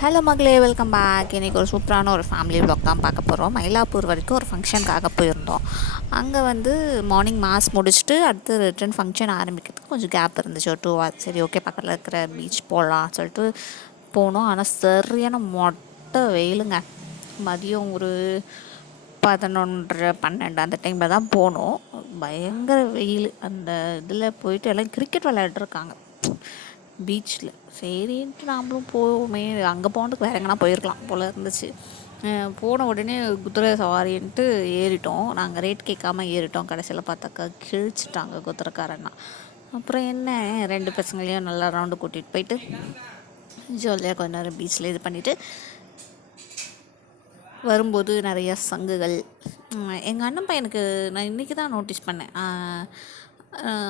Hello மகளே welcome back இன்றைக்கி ஒரு சூப்பரான ஒரு ஃபேமிலி vlog தான் பார்க்க போகிறோம் மயிலாப்பூர் வரைக்கும் ஒரு ஃபங்க்ஷனுக்காக போயிருந்தோம். அங்கே வந்து மார்னிங் மாஸ் முடிச்சுட்டு அடுத்து ரிட்டர்ன் ஃபங்க்ஷன் ஆரம்பிக்கிறதுக்கு கொஞ்சம் கேப் இருந்துச்சு. ஒரு டூ ஹவர்ஸ் சரி ஓகே பக்கத்தில் இருக்கிற பீச் போகலாம் சொல்லிட்டு போனோம். ஆனால் சரியான மொட்டை வெயிலுங்க. மதியம் ஒரு பதினொன்றரை பன்னெண்டு அந்த டைமில் தான் போனோம். பயங்கர வெயில். அந்த இதில் போயிட்டு எல்லாம் கிரிக்கெட் விளையாண்டுருக்காங்க பீச்சில். சரின்ட்டு நாமளும் போவோமே. அங்கே போனதுக்கு வேறு எங்கன்னா போயிருக்கலாம் போல் இருந்துச்சு. போன உடனே குதிரை சவாரின்ட்டு ஏறிட்டோம். நாங்கள் ரேட் கேட்காம ஏறிட்டோம். கடைசியில் பார்த்தாக்கா கிழிச்சிட்டாங்க குதிரைக்காரன்னா. அப்புறம் என்ன? ரெண்டு பசங்களையும் நல்லா ரவுண்டு கூட்டிகிட்டு போயிட்டு ஜாலியாக கொஞ்ச நேரம் பீச்சில் இது பண்ணிவிட்டு வரும்போது நிறைய சங்குகள். எங்கள் அண்ணன் பையனுக்கு நான் இன்றைக்கி தான் நோட்டீஸ் பண்ணேன்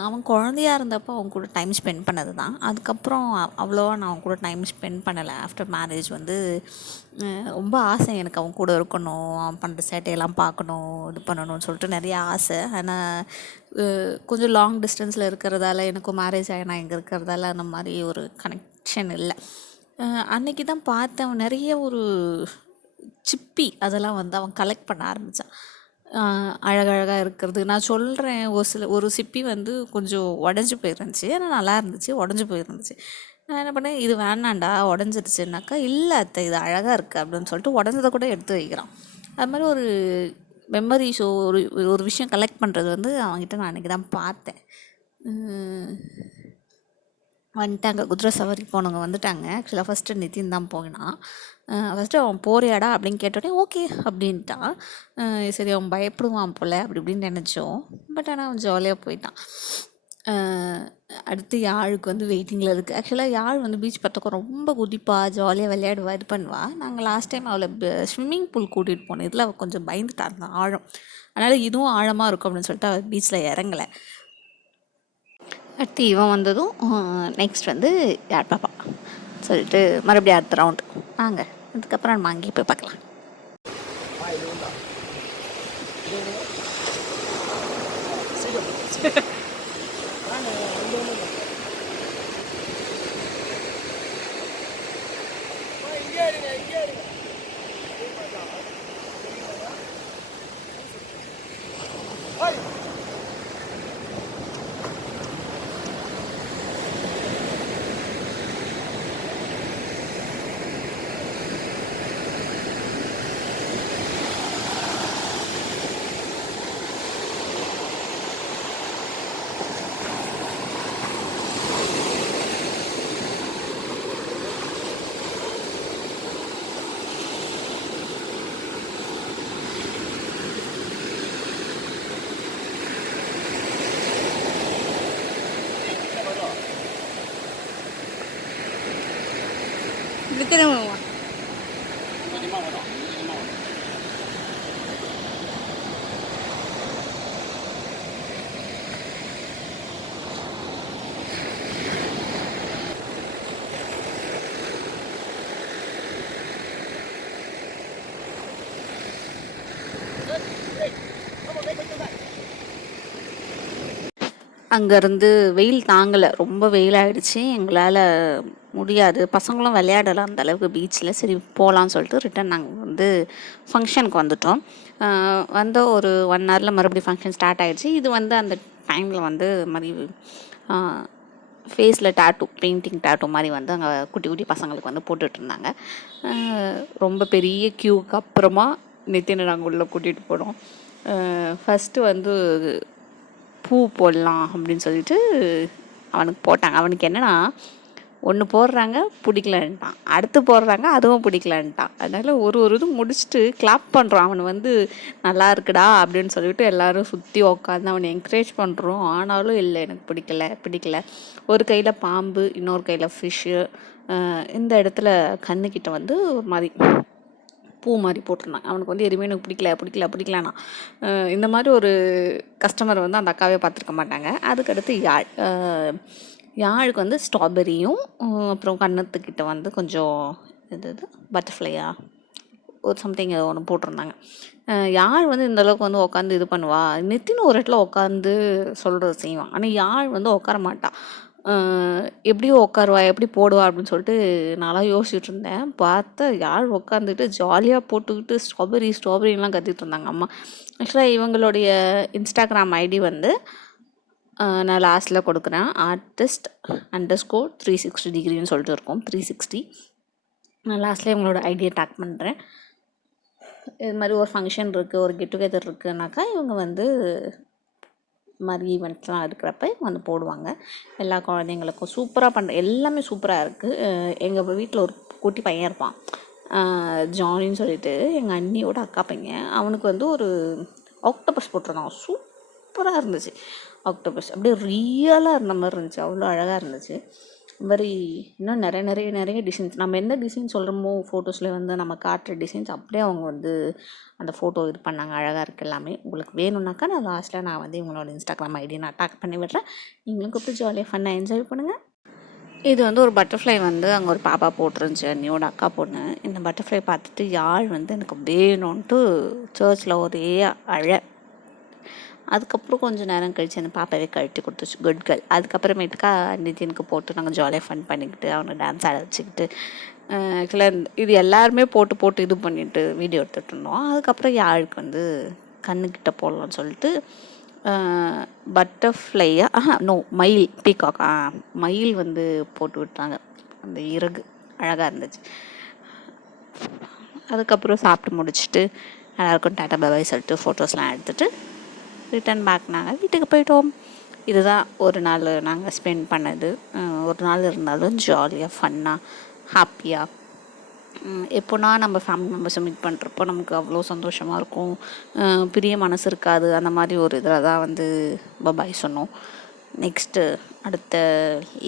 அவன் குழந்தையா இருந்தப்போ அவன் கூட டைம் ஸ்பெண்ட் பண்ணது தான் அதுக்கப்புறம் அவ்வளோவா நான் அவன் கூட டைம் ஸ்பெண்ட் பண்ணலை. ஆஃப்டர் மேரேஜ் வந்து ரொம்ப ஆசை எனக்கு அவன் கூட இருக்கணும் அவன் பண்ணுற சேட்டையெல்லாம் பார்க்கணும் இது பண்ணணும்னு சொல்லிட்டு நிறைய ஆசை. ஆனால் கொஞ்சம் லாங் டிஸ்டன்ஸில் இருக்கிறதால எனக்கும் மேரேஜ் ஆகி நான் இங்கே இருக்கிறதால அந்த மாதிரி ஒரு கனெக்ஷன் இல்லை. அன்னைக்கு தான் பார்த்தேன் அவன் நிறைய ஒரு சிப்பி அதெல்லாம் வந்து அவன் கலெக்ட் பண்ண ஆரம்பித்தான் அழகழகாக இருக்கிறது. நான் சொல்கிறேன் ஒரு சில ஒரு சிப்பி வந்து கொஞ்சம் உடஞ்சி போயிருந்துச்சு. ஆனால் நல்லா இருந்துச்சு உடஞ்சி போயிருந்துச்சு. நான் என்ன பண்ணேன் இது வேணாண்டா உடஞ்சிருச்சுனாக்கா இல்லை அத்தை இது அழகாக இருக்குது அப்படின்னு சொல்லிட்டு உடஞ்சதை கூட எடுத்து வைக்கிறான். அது மாதிரி ஒரு மெமரிஸோ ஒரு ஒரு விஷயம் கலெக்ட் பண்ணுறது வந்து அவன்கிட்ட நான் அன்றைக்கி தான் பார்த்தேன். வந்துட்டாங்க. குதிரை சவாரி போனவங்க வந்துட்டாங்க. ஆக்சுவலாக ஃபஸ்ட்டு நிதின் தான் போயினான் ஃபஸ்ட்டு அவன் போறியாடா அப்படின்னு கேட்டோடனே ஓகே அப்படின்ட்டான். சரி அவன் பயப்படுவான் போல் அப்படி இப்படின்னு நினச்சோம். பட் ஆனால் அவன் ஜாலியாக போயிட்டான். அடுத்து யாழுக்கு வந்து வெயிட்டிங்கில் இருக்குது ஆக்சுவலாக யாழ் வந்து பீச் பக்கத்துக்கு ரொம்ப குதிப்பா ஜாலியாக விளையாடுவா இது பண்ணுவா. நாங்கள் லாஸ்ட் டைம் அவளை ஸ்விம்மிங் பூல் கூட்டிகிட்டு போனோம். இதில் அவள் கொஞ்சம் பயந்துட்டா அந்த ஆழம். அதனால் இதுவும் ஆழமாக இருக்கும் அப்படின்னு சொல்லிட்டு அவள் பீச்சில் இறங்கலை. அடுத்து இவன் வந்ததும் நெக்ஸ்ட் வந்து யார் பாப்பா. சொல்லிட்டு மறுபடியும் அடுத்த ரவுண்டு வாங்க. அதுக்கப்புறம் நம்ம அங்கேயே போய் பார்க்கலாம். அங்கேருந்து வெயில் தாங்கலை. ரொம்ப வெயில் வெயிலாயிடுச்சு. எங்களால் முடியாது. பசங்களும் விளையாடலாம் அந்த அளவுக்கு பீச்சில் சரி போகலான்னு சொல்லிட்டு ரிட்டன் நாங்கள் வந்து ஃபங்க்ஷனுக்கு வந்துட்டோம். ஆஹ் வந்த ஒரு ஒன் ஹவரில் மறுபடியும் ஃபங்க்ஷன் ஸ்டார்ட் ஆகிடுச்சு இது வந்து அந்த டைமில் வந்து மாதிரி ஃபேஸில் டாட்டூ பெயிண்டிங் டாட்டூ மாதிரி வந்து அங்கே குட்டி குட்டி பசங்களுக்கு வந்து போட்டுட்ருந்தாங்க ரொம்ப பெரிய க்யூக்கு அப்புறமா நித்தினை நாங்கள் உள்ளே கூட்டிகிட்டு போனோம். ஃபஸ்ட்டு வந்து பூ போடலாம் அப்படின்னு சொல்லிட்டு அவனுக்கு போட்டாங்க. அவனுக்கு என்னென்னா ஒன்று போடுறாங்க பிடிக்கலன்ட்டான். அடுத்து போடுறாங்க அதுவும் பிடிக்கலன்ட்டான். அதனால் ஒரு ஒரு இது முடிச்சுட்டு கிளாப் பண்ணுறோம் அவன் வந்து நல்லா இருக்குடா அப்படின்னு சொல்லிட்டு எல்லோரும் சுற்றி உக்காந்து அவனை என்கரேஜ் பண்ணுறோம் ஆனாலும் இல்லை எனக்கு பிடிக்கல பிடிக்கல. ஒரு கையில் பாம்பு இன்னொரு கையில் ஃபிஷ்ஷு இந்த இடத்துல கண்ணுக்கிட்ட வந்து ஒரு மாதிரி பூ மாதிரி போட்டிருந்தாங்க அவனுக்கு வந்து எதுவுமே எனக்கு பிடிக்கல பிடிக்கல பிடிக்கலனா. இந்த மாதிரி ஒரு கஸ்டமர் வந்து அந்த அக்காவே பார்த்துருக்க மாட்டாங்க. அதுக்கடுத்து யாழ் யாழுக்கு வந்து ஸ்ட்ராபெரியும் அப்புறம் கன்னத்துக்கிட்ட வந்து கொஞ்சம் இது இது பட்டர்ஃப்ளையா ஒரு சம்திங் ஒன்று போட்டிருந்தாங்க. யாழ் வந்து இந்த அளவுக்கு வந்து உட்காந்து இது பண்ணுவா? நித்தின் ஒரு இடத்துல உட்காந்து சொல்கிறது செய்வான். ஆனால் யாழ் வந்து உட்கார மாட்டான் எப்படி உட்காருவா எப்படி போடுவா அப்படின்னு சொல்லிட்டு நல்லா யோசிச்சுட்டு இருந்தேன். பார்த்தா யாழ் உட்காந்துட்டு ஜாலியாக போட்டுக்கிட்டு ஸ்ட்ராபெரி ஸ்ட்ராபெரிலாம் கத்திட்டு இருந்தாங்க அம்மா. ஆக்சுவலாக இவங்களுடைய இன்ஸ்டாகிராம் ஐடி வந்து நான் லாஸ்ட்டில் கொடுக்குறேன். Artist underscore three sixty டிகிரின்னு சொல்லிட்டு இருக்கும். த்ரீ சிக்ஸ்டி நான் லாஸ்ட்டில் இவங்களோட ஐடியா டேக் பண்ணுறேன் இது மாதிரி ஒரு ஃபங்க்ஷன் இருக்குது ஒரு கெட் டுகெதர் இருக்குனாக்கா இவங்க வந்து மாதிரி ஈவெண்ட்ஸ்லாம் இருக்கிறப்ப இவங்க வந்து போடுவாங்க. எல்லா குழந்தைங்களுக்கும் சூப்பராக பண்ணுற எல்லாமே சூப்பராக இருக்குது எங்கள் வீட்டில் ஒரு குட்டி பையன் இருப்பான். ஜானின்னு சொல்லிட்டு எங்கள் அண்ணியோட அக்கா பையன் அவனுக்கு வந்து ஒரு ஆக்டோபஸ் போட்டிருந்தான் சூப்பராக இருந்துச்சு. ஆக்டோபஸ் அப்படியே ரியலாக இருந்த மாதிரி இருந்துச்சு. அவ்வளோ அழகாக இருந்துச்சு. இந்த மாதிரி இன்னும் நிறைய நிறைய நிறைய டிசைன்ஸ் நம்ம எந்த டிசைன் சொல்கிறோமோ ஃபோட்டோஸில் வந்து நம்ம காட்டுற டிசைன்ஸ் அப்படியே அவங்க வந்து அந்த ஃபோட்டோ இது பண்ணாங்க. அழகாக இருக்குது எல்லாமே. உங்களுக்கு வேணும்னாக்கா நான் லாஸ்ட்டில் நான் வந்து இவங்களோட இன்ஸ்டாகிராம் ஐடி நான் அட்டாக் பண்ணி விடுறேன். நீங்களும் கூப்பிட்டு ஜாலியாக ஃபன்னாக என்ஜாய் பண்ணுங்கள் இது வந்து ஒரு பட்டர்ஃப்ளை வந்து அங்கே ஒரு பாப்பா போட்டிருந்துச்சு. அண்ணியோட அக்கா பொண்ணு. இந்த பட்டர்ஃப்ளை பார்த்துட்டு யாழ் வந்து எனக்கு வேணும்ன்ட்டு சர்ச்சில் ஒரே அழ. அதுக்கப்புறம் கொஞ்சம் நேரம் கழித்து அந்த பாப்பாவே கழட்டி கொடுத்துச்சு. குட் கேர்ள் அதுக்கப்புறமேட்டுக்கா நிதினுக்கு போட்டு நாங்கள் ஜாலியாக ஃபன் பண்ணிக்கிட்டு அவனை டான்ஸ் ஆட வச்சுக்கிட்டு ஆக்சுவலாக இது எல்லாருமே போட்டு போட்டு இது பண்ணிட்டு வீடியோ எடுத்துகிட்டு இருந்தோம். அதுக்கப்புறம் யாழுக்கு வந்து கண்ணுக்கிட்ட போடலாம்னு சொல்லிட்டு பட்டர்ஃப்ளையா ஆஹா நோ மயில் பீகாக் ஆ மயில் வந்து போட்டு விட்டாங்க. அந்த இறகு அழகாக இருந்துச்சு. அதுக்கப்புறம் சாப்பிட்டு முடிச்சுட்டு எல்லாருக்கும் டாட்டா பாபாய் சொல்லிட்டு ஃபோட்டோஸ்லாம் எடுத்துகிட்டு ரிட்டன் பேக் நாங்கள் வீட்டுக்கு போயிட்டோம். இதுதான் ஒரு நாள் நாங்கள் ஸ்பெண்ட் பண்ணது. ஒரு நாள் இருந்தாலும் ஜாலியாக ஃபன்னாக ஹாப்பியாக எப்போனா நம்ம ஃபேமிலி மெம்பர்ஸை மீட் பண்ணுறப்போ நமக்கு அவ்வளோ சந்தோஷமாக இருக்கும். பிரிய மனசு இருக்காது. அந்த மாதிரி ஒரு இதில் தான் வந்து பபாய் சொன்னோம். நெக்ஸ்ட்டு அடுத்த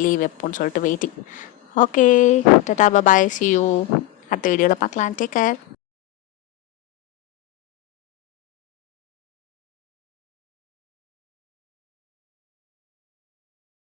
லீவ் எப்போன்னு சொல்லிட்டு waiting okay tata bye bye see you அடுத்த வீடியோவில் பார்க்கலாம். Take care